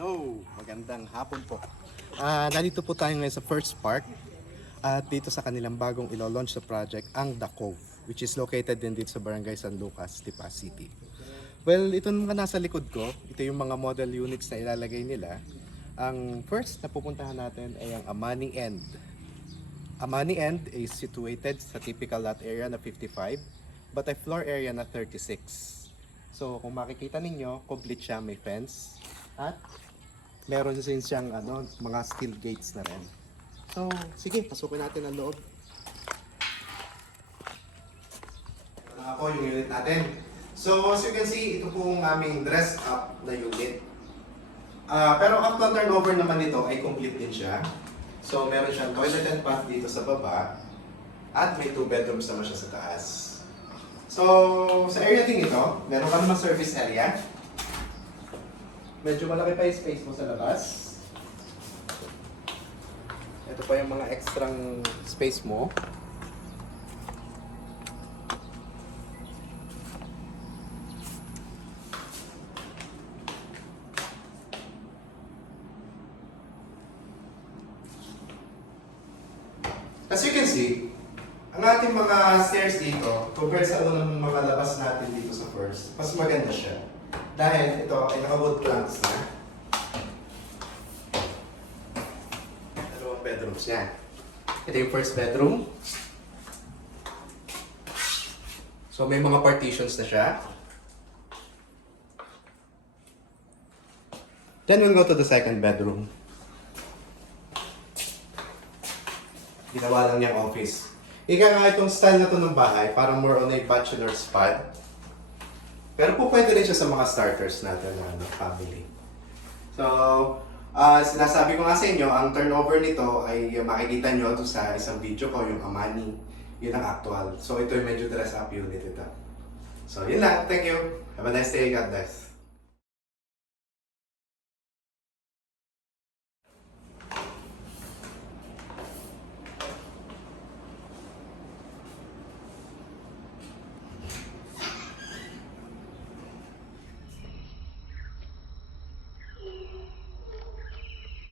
Hello, magandang hapon po. Nandito po tayo ngayon sa First Park at dito sa kanilang bagong ilo-launch na project, ang The Cove, which is located din dito sa Barangay San Lucas, Lipa City. Well, ito mga nasa likod ko, ito yung mga model units na ilalagay nila. Ang first na pupuntahan natin ay ang Amani End. Amani End is situated sa typical lot area na 55, but a floor area na 36. So kung makikita ninyo, complete siya, may fence at meron din siyang mga steel gates na rin. So sige, pasukin natin ang loob. Ako yung unit natin. So as you can see, ito po ang aming dress up na unit. Pero after turnover naman nito ay complete din siya. So meron siyang toilet and bath dito sa baba at may 2 bedrooms naman siya sa taas. So sa area din ito, meron ka naman service area. Medyo malaki pa yung space mo sa labas. Ito pa yung mga extrang space mo. As you can see, ang ating mga stairs dito, compared sa mga labas natin dito sa first, mas maganda siya. Dahil ito ay naka-wood planks na. Dalawang bedrooms niya. Ito yung first bedroom. So may mga partitions na siya. Then we'll go to the second bedroom. Ginawa lang niyang office. Ika nga itong style na to ng bahay, parang more on a bachelor spot. Pero po pwede rin siya sa mga starters natin na family. So, sinasabi ko nga sa inyo, ang turnover nito ay makikita nyo ito sa isang video ko, yung Amani. Yun ang actual. So, ito yung medyo dress up unit ito. So, yun lang. Thank you. Have a nice day. God bless.